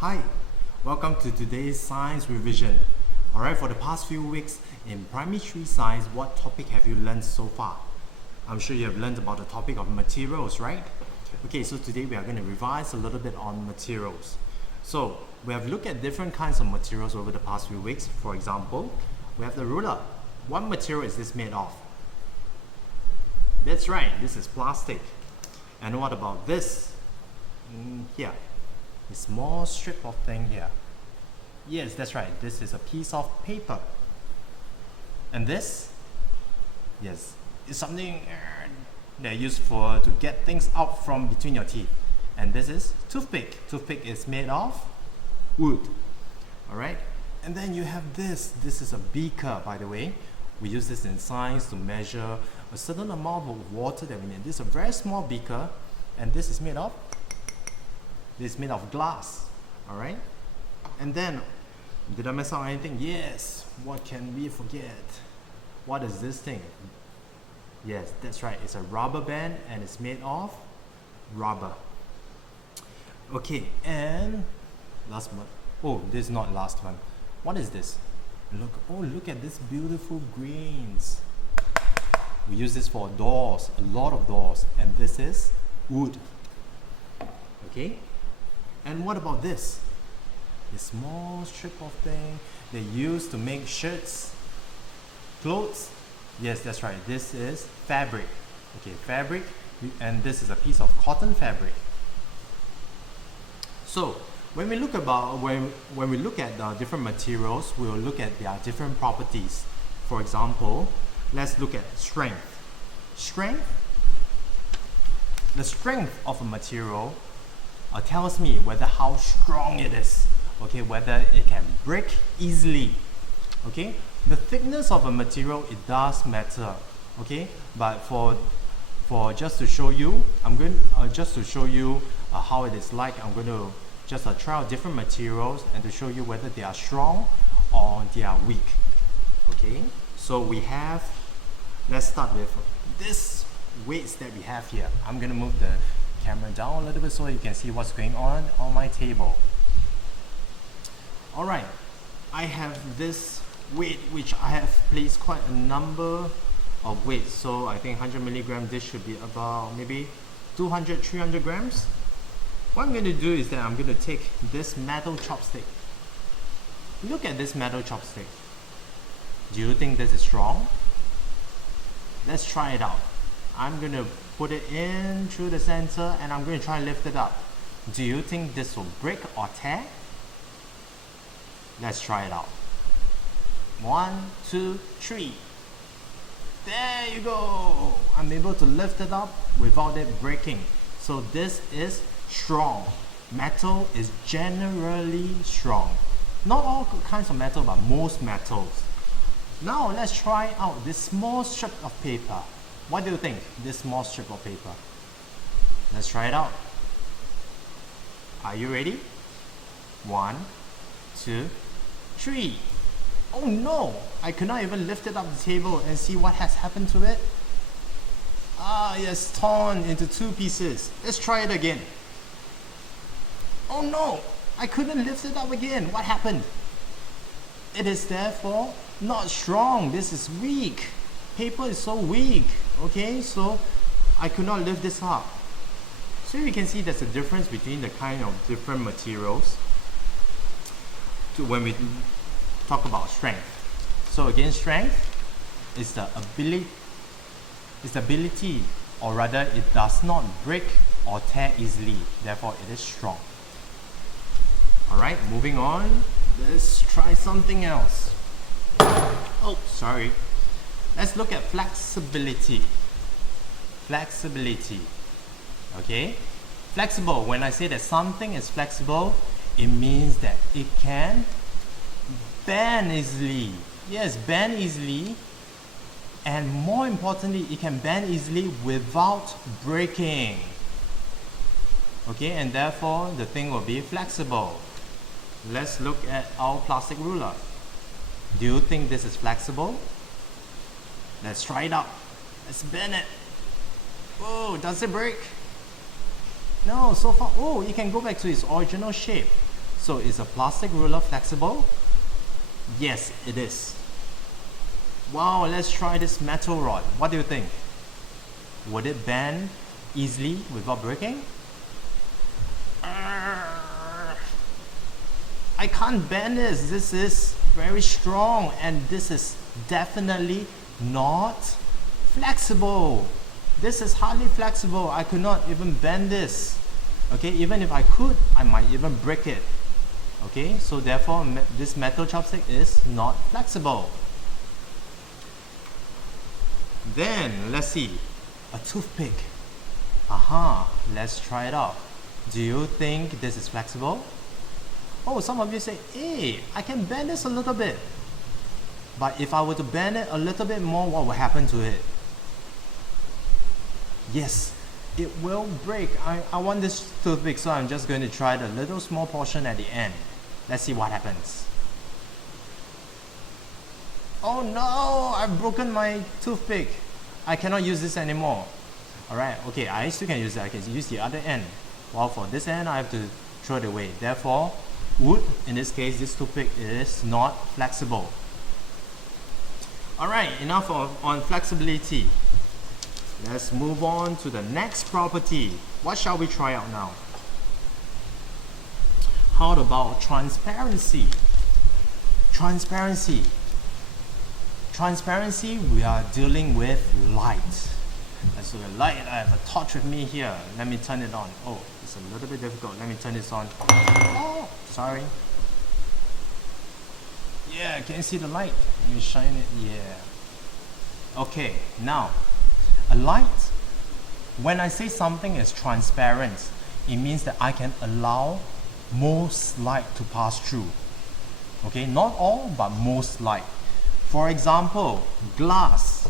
Hi, welcome to today's science revision. Alright, for the past few weeks in primary 3 science, what topic have you learned so far? I'm sure you have learned about the topic of materials, right? Okay, so today we are going to revise a little bit on materials. So, we have looked at different kinds of materials over the past few weeks. For example, we have the ruler. What material is this made of? That's right, this is plastic. And what about this? Here. A small strip of thing here. Yes, that's right. This is a piece of paper. And this? Yes, it's something they're used for to get things out from between your teeth. And this is toothpick. Toothpick is made of wood. Alright? And then you have this. This is a beaker, by the way. We use this in science to measure a certain amount of water that we need. This is a very small beaker, and this is made of glass. Alright? And then, did I mess up anything? Yes. What can we forget? What is this thing? Yes, that's right. It's a rubber band and it's made of rubber. Okay, and last one. Oh, this is not last one. What is this? Look at this beautiful greens. We use this for doors, a lot of doors, and this is wood. Okay? And what about this? This small strip of thing they use to make shirts, clothes. Yes, that's right. This is fabric. Okay, fabric, and this is a piece of cotton fabric. So when we look at the different materials, we will look at their different properties. For example, let's look at strength. The strength of a material tells me how strong it is. Okay, whether it can break easily. Okay, the thickness of a material, it does matter. Okay, but for just to show you, I'm going just to show you how it is like. I'm going to just try out different materials and to show you whether they are strong or they are weak. Okay, so let's start with this weights that we have here. I'm going to move the camera down a little bit so you can see what's going on my table. Alright, I have this weight which I have placed quite a number of weights. So I think 100 milligram, this should be about maybe 200, 300 grams. What I'm going to do is that I'm going to take this metal chopstick. Look at this metal chopstick. Do you think this is strong? Let's try it out. I'm going to put it in through the center and I'm going to try and lift it up. Do you think this will break or tear? Let's try it out. 1, 2, 3. There you go. I'm able to lift it up without it breaking. So this is strong. Metal is generally strong. Not all kinds of metal, but most metals. Now let's try out this small strip of paper. What do you think? This small strip of paper. Let's try it out. Are you ready? 1, 2, 3. Oh no! I could not even lift it up the table and see what has happened to it. It's torn into 2 pieces. Let's try it again. Oh no! I couldn't lift it up again. What happened? It is therefore not strong. This is weak. Paper is so weak. Okay, so I could not lift this up. So you can see there's a difference between the kind of different materials when we talk about strength. So again, strength is the ability, or rather it does not break or tear easily, therefore it is strong. Alright, moving on, let's try something else. Oh, sorry. Let's look at flexibility. Okay, flexible, when I say that something is flexible, it means that it can bend easily. Yes, bend easily. And more importantly, it can bend easily without breaking. Okay, and therefore the thing will be flexible. Let's look at our plastic ruler. Do you think this is flexible? Let's try it out. Let's bend it. Oh, does it break? No, so far, oh, it can go back to its original shape. So is a plastic ruler flexible? Yes, it is. Wow, let's try this metal rod. What do you think? Would it bend easily without breaking? I can't bend this. This is very strong and this is definitely not flexible. This is hardly flexible. I could not even bend this. Okay, even if I could, I might even break it. Okay, so therefore this metal chopstick is not flexible. Then let's see, a toothpick. Aha, let's try it out. Do you think this is flexible? Oh, some of you say, hey, I can bend this a little bit. But if I were to bend it a little bit more, what will happen to it? Yes, it will break. I want this toothpick, so I'm just going to try the little small portion at the end. Let's see what happens. Oh no, I've broken my toothpick. I cannot use this anymore. Alright, okay, I still can use it. I can use the other end. While for this end, I have to throw it away. Therefore, wood, in this case, this toothpick is not flexible. Alright, enough on flexibility. Let's move on to the next property. What shall we try out now? How about transparency? Transparency. Transparency, we are dealing with light. Let's look at light. I have a torch with me here. Let me turn it on. Oh, it's a little bit difficult. Let me turn this on. Oh, sorry. Yeah, can you see the light? Let me shine it. Yeah. Okay, now, a light, when I say something is transparent, it means that I can allow most light to pass through. Okay, not all, but most light. For example, glass.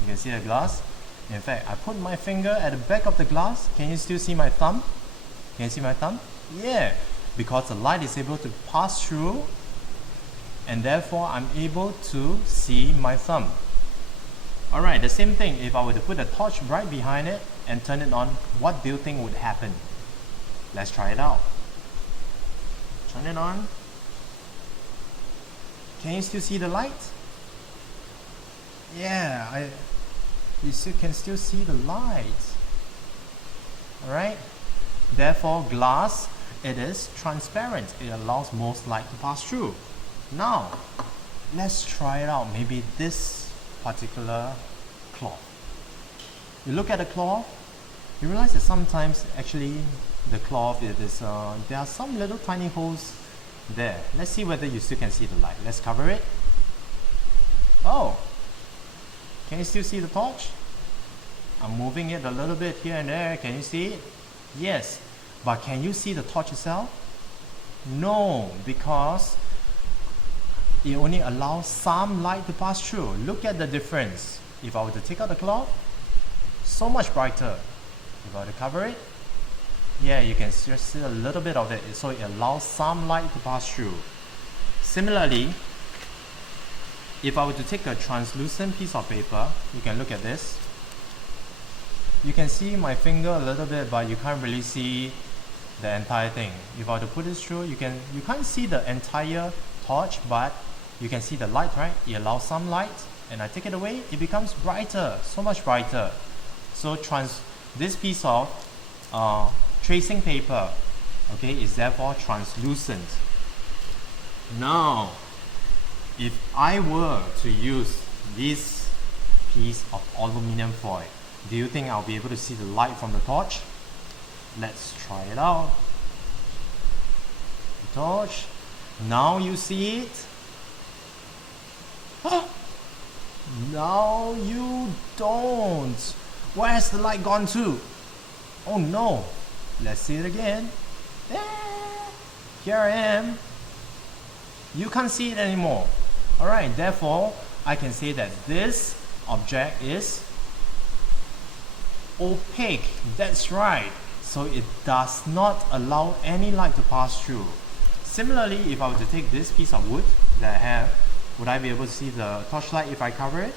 You can see the glass. In fact, I put my finger at the back of the glass. Can you still see my thumb? Can you see my thumb? Yeah, because the light is able to pass through and therefore I'm able to see my thumb. Alright, the same thing, if I were to put a torch right behind it and turn it on, what do you think would happen? Let's try it out. Turn it on. Can you still see the light? Yeah, you can still see the light. Alright? Therefore, glass, it is transparent. It allows most light to pass through. Now, let's try it out. Maybe this particular cloth. You look at the cloth, you realize that sometimes actually the cloth, there are some little tiny holes there. Let's see whether you still can see the light. Let's cover it. Oh, can you still see the torch? I'm moving it a little bit here and there. Can you see it? Yes. But can you see the torch itself? No, because it only allows some light to pass through. Look at the difference. If I were to take out the cloth, so much brighter. If I were to cover it, yeah, you can just see a little bit of it. So it allows some light to pass through. Similarly, if I were to take a translucent piece of paper, you can look at this. You can see my finger a little bit, but you can't really see the entire thing. If I were to put this through, you can't see the entire torch, but you can see the light, right? It allows some light, and I take it away, it becomes brighter, so much brighter. So this piece of tracing paper, okay, is therefore translucent. Now, if I were to use this piece of aluminum foil, do you think I'll be able to see the light from the torch? Let's try it out. The torch. Now you see it. Now you don't. Where has the light gone to? Oh no. Let's see it again. Here I am. You can't see it anymore. Alright, therefore, I can say that this object is opaque. That's right. So it does not allow any light to pass through. Similarly, if I were to take this piece of wood that I have, would I be able to see the torchlight if I cover it?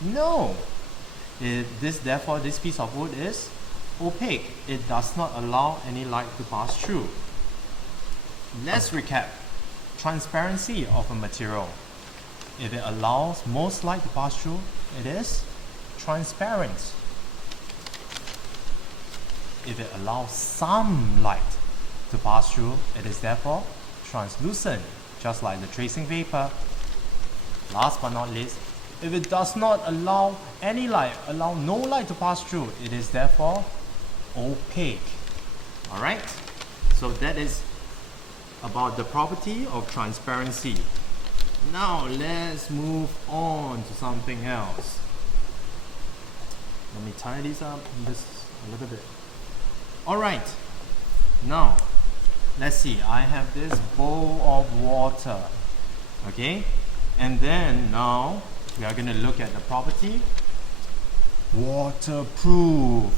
No. Therefore, this piece of wood is opaque. It does not allow any light to pass through. let's recap. Transparency of a material. If it allows most light to pass through, it is transparent. If it allows some light to pass through, it is therefore translucent, just like the tracing vapor. Last but not least, if it does not allow any light, allow no light to pass through, it is therefore opaque. Alright, so that is about the property of transparency. Now let's move on to something else. Let me tie these up just a little bit. Alright, now let's see, I have this bowl of water, okay, and then now we are going to look at the property waterproof.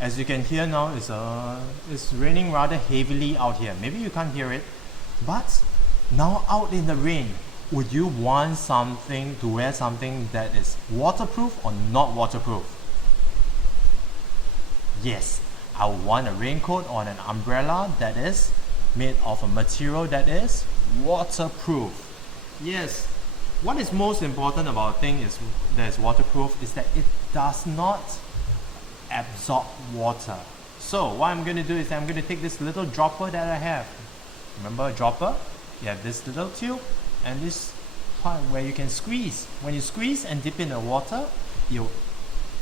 As you can hear now, it's raining rather heavily out here. Maybe you can't hear it, but now out in the rain, would you want something to wear something that is waterproof or not waterproof? Yes, I would want a raincoat or an umbrella that is made of a material that is waterproof. Yes, what is most important about a thing that is waterproof is that it does not absorb water. So what I'm going to do is I'm going to take this little dropper that I have. Remember a dropper? You have this little tube and this part where you can squeeze. When you squeeze and dip in the water, you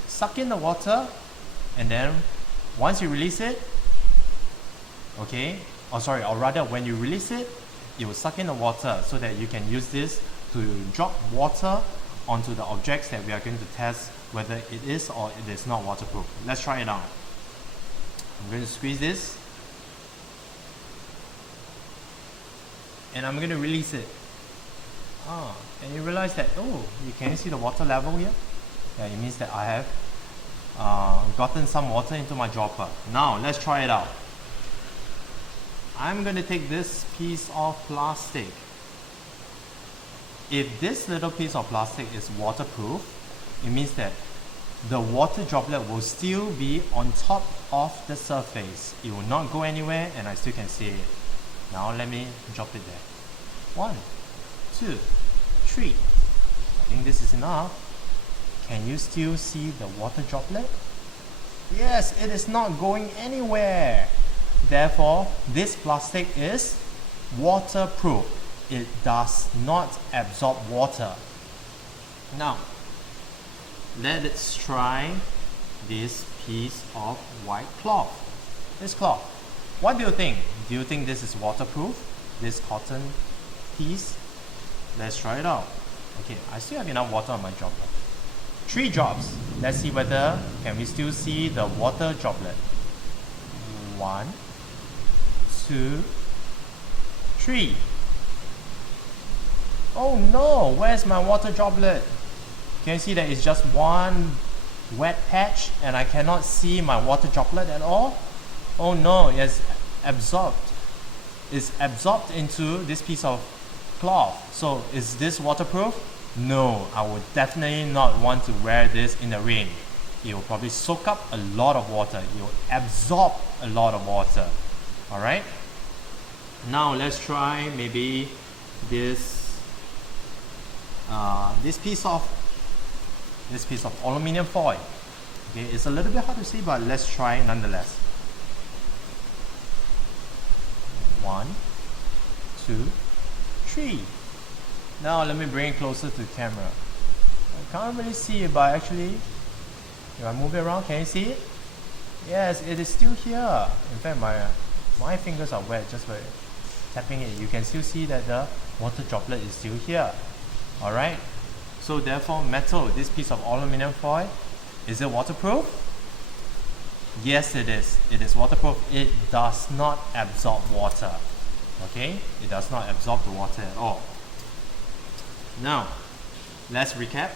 suck in the water, and then once you release it, okay, or rather when you release it, it will suck in the water so that you can use this to drop water onto the objects that we are going to test whether it is or it is not waterproof. Let's try it out. I'm going to squeeze this and I'm going to release it. And you realize that, you can see the water level here? Yeah, it means that I have gotten some water into my dropper. Now let's try it out. I'm going to take this piece of plastic. If this little piece of plastic is waterproof, it means that the water droplet will still be on top of the surface. It will not go anywhere and I still can see it. Now let me drop it there. 1, 2, 3. I think this is enough. Can you still see the water droplet? Yes, it is not going anywhere. Therefore, this plastic is waterproof. It does not absorb water. Now, let's try this piece of white cloth. This cloth. What do you think? Do you think this is waterproof? This cotton piece? Let's try it out. Okay, I still have enough water on my droplet. 3 drops. Let's see whether can we still see the water droplet. 1, 2, 3. Oh no, where's my water droplet? Can you see that it's just one wet patch and I cannot see my water droplet at all? Oh no, it's absorbed. It's absorbed into this piece of cloth. So is this waterproof? No, I would definitely not want to wear this in the rain. It will probably soak up a lot of water. It will absorb a lot of water. Alright? Now let's try maybe this piece of aluminum foil. Okay, it's a little bit hard to see, but let's try nonetheless. 1, 2, 3. Now let me bring it closer to the camera. I can't really see it, but actually, if I move it around, can you see it? Yes, it is still here. In fact, my fingers are wet just by tapping it. You can still see that the water droplet is still here. Alright, so therefore metal, this piece of aluminum foil, is it waterproof? Yes, it is. It is waterproof. It does not absorb water. Okay, it does not absorb the water at all. Now, let's recap.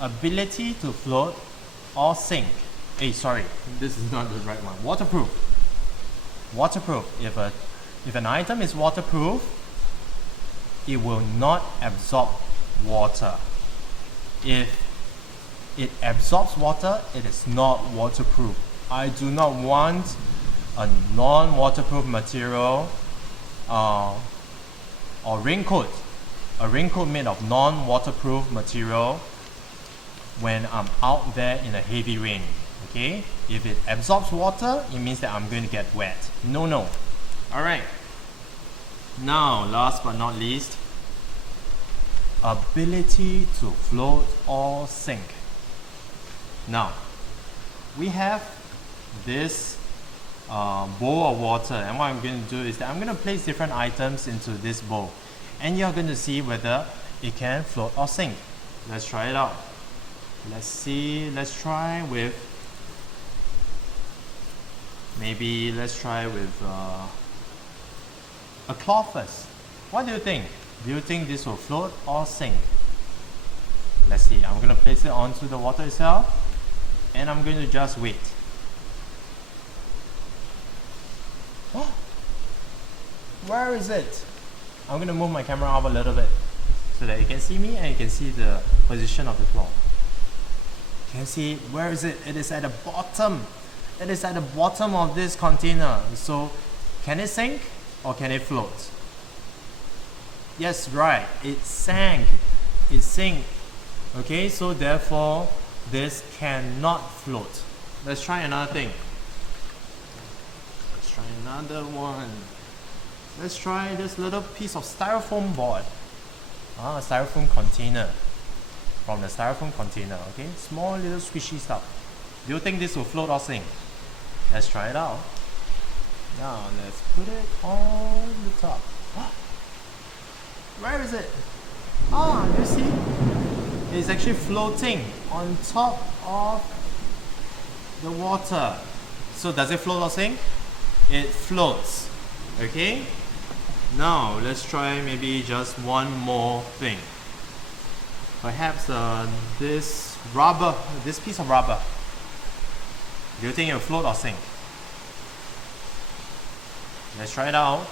Ability to float or sink. Hey, sorry, this is not the right one. Waterproof. Waterproof. If an item is waterproof, it will not absorb water. If it absorbs water, it is not waterproof. I do not want a non-waterproof material or raincoat, a raincoat made of non-waterproof material when I'm out there in a heavy rain. Okay, if it absorbs water, it means that I'm going to get wet. No. All right. Now, last but not least, ability to float or sink. Now, we have this bowl of water, and what I'm going to do is that I'm going to place different items into this bowl, and you're going to see whether it can float or sink. Let's try it out. Let's see. Let's try with a cloth first. What do you think? Do you think this will float or sink? Let's see. I'm going to place it onto the water itself, and I'm going to just wait. Where is it? I'm going to move my camera up a little bit so that you can see me and you can see the position of the cloth. Can you see? Where is it? It is at the bottom. It is at the bottom of this container. So, can it sink or can it float? Yes, right. It sank. It sank. Okay, so therefore, this cannot float. Let's try another thing. Let's try another one. Let's try this little piece of styrofoam board. A styrofoam container. From the styrofoam container, okay? Small little squishy stuff. Do you think this will float or sink? Let's try it out. Now, let's put it on the top. Where is it? You see? It's actually floating on top of the water. So does it float or sink? It floats. Okay? Now, let's try maybe just one more thing. Perhaps this piece of rubber. Do you think it will float or sink? Let's try it out.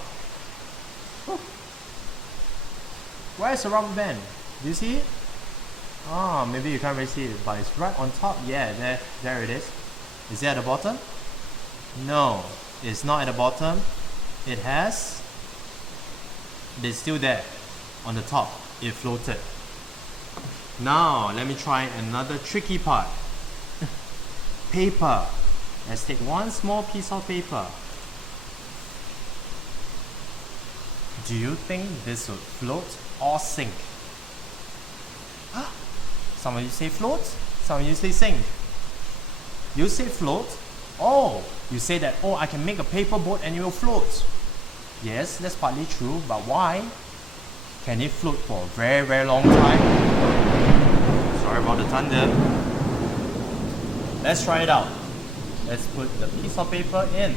Where's the rubber band? Do you see it? Maybe you can't really see it, but it's right on top. Yeah, there it is. Is it at the bottom? No, it's not at the bottom. It's still there on the top. It floated. Now, let me try another tricky part. Paper. Let's take one small piece of paper. Do you think this would float or sink? Some of you say float, some of you say sink. You say float. You say that, I can make a paper boat and it will float. Yes, that's partly true, but why? Can it float for a very, very long time? Sorry about the thunder. Let's try it out. Let's put the piece of paper in.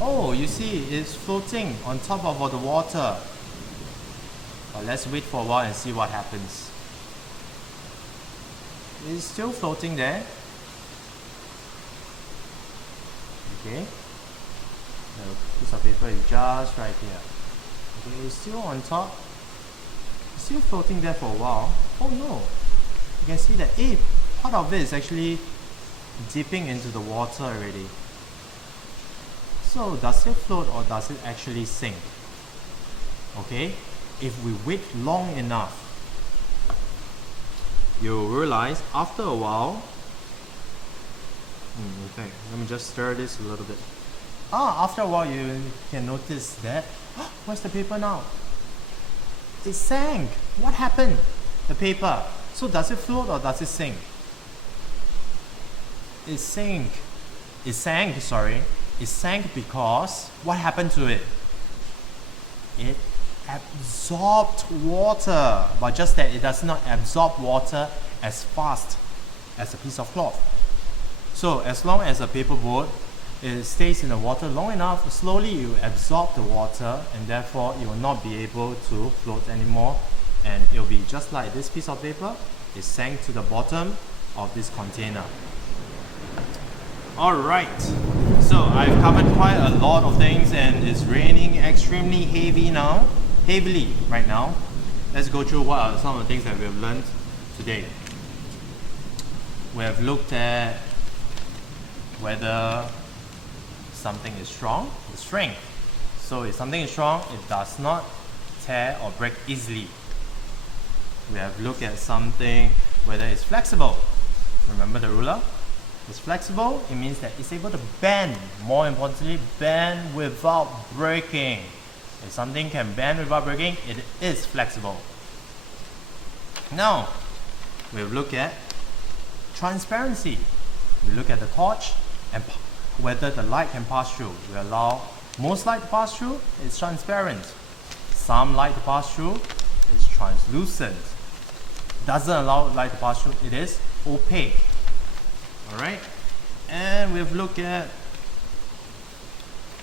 You see, it's floating on top of the water. But let's wait for a while and see what happens. It's still floating there. Okay. The piece of paper is just right here. Okay, it's still on top. It's still floating there for a while. Oh no. You can see that part of it is actually dipping into the water already. So does it float or does it actually sink? Okay, if we wait long enough, you'll realize after a while, in fact, let me just stir this a little bit. After a while you can notice that, where's the paper now? It sank. What happened? The paper. So does it float or does it sink? It sank. It sank because what happened to it? It absorbed water, but just that it does not absorb water as fast as a piece of cloth. So as long as a paper boat it stays in the water long enough, slowly it will absorb the water and therefore it will not be able to float anymore, and it will be just like this piece of paper. It sank to the bottom of this container. Alright, so I've covered quite a lot of things and it's raining extremely heavily right now. Let's go through what are some of the things that we have learned today. We have looked at whether something is strong, the strength. So if something is strong, it does not tear or break easily. We have looked at something, whether it's flexible. Remember the ruler? It's flexible, it means that it's able to bend. More importantly, bend without breaking. If something can bend without breaking, it is flexible. Now, we'll look at transparency. We look at the torch and whether the light can pass through. We allow most light to pass through, it's transparent. Some light to pass through, it's translucent. Doesn't allow light to pass through, it is opaque. Alright, and we've looked at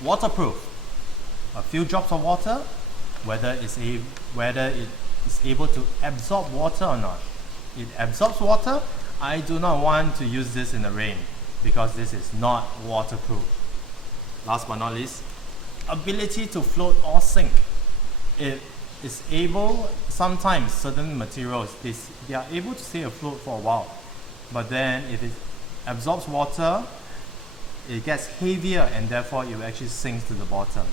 waterproof. A few drops of water, whether it is able to absorb water or not. It absorbs water. I do not want to use this in the rain because this is not waterproof. Last but not least, ability to float or sink. It is able, sometimes certain materials, they are able to stay afloat for a while. But then if it absorbs water, it gets heavier and therefore it will actually sink to the bottom.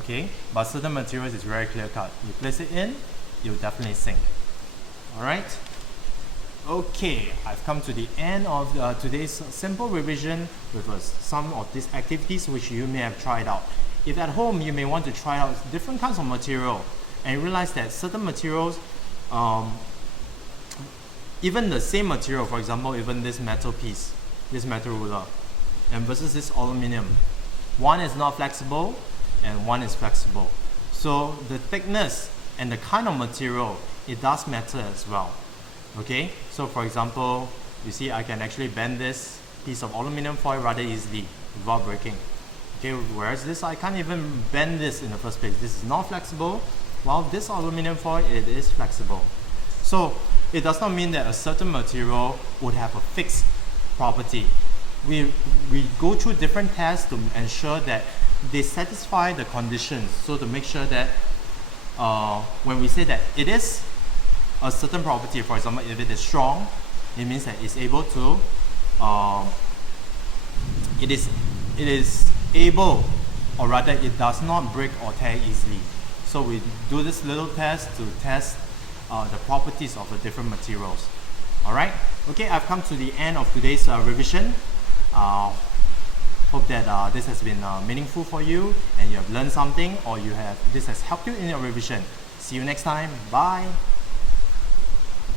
Okay, but certain materials is very clear cut. You place it in, it will definitely sink. Alright, okay, I've come to the end of today's simple revision with some of these activities which you may have tried out. If at home you may want to try out different kinds of material and you realize that certain materials, even the same material, for example, even this metal piece, this metal ruler, and versus this aluminum, one is not flexible and one is flexible. So the thickness and the kind of material, it does matter as well. Okay, so for example, you see I can actually bend this piece of aluminum foil rather easily without breaking. Okay, whereas this, I can't even bend this in the first place. This is not flexible, while this aluminum foil, it is flexible. So it does not mean that a certain material would have a fixed property. We go through different tests to ensure that they satisfy the conditions. So to make sure that when we say that it is a certain property, for example, if it is strong, it means that it's able to, it is able, or rather it does not break or tear easily. So we do this little test to test the properties of the different materials. Alright, okay, I've come to the end of today's revision. Hope that this has been meaningful for you and you have learned something, or this has helped you in your revision. See you next time. Bye.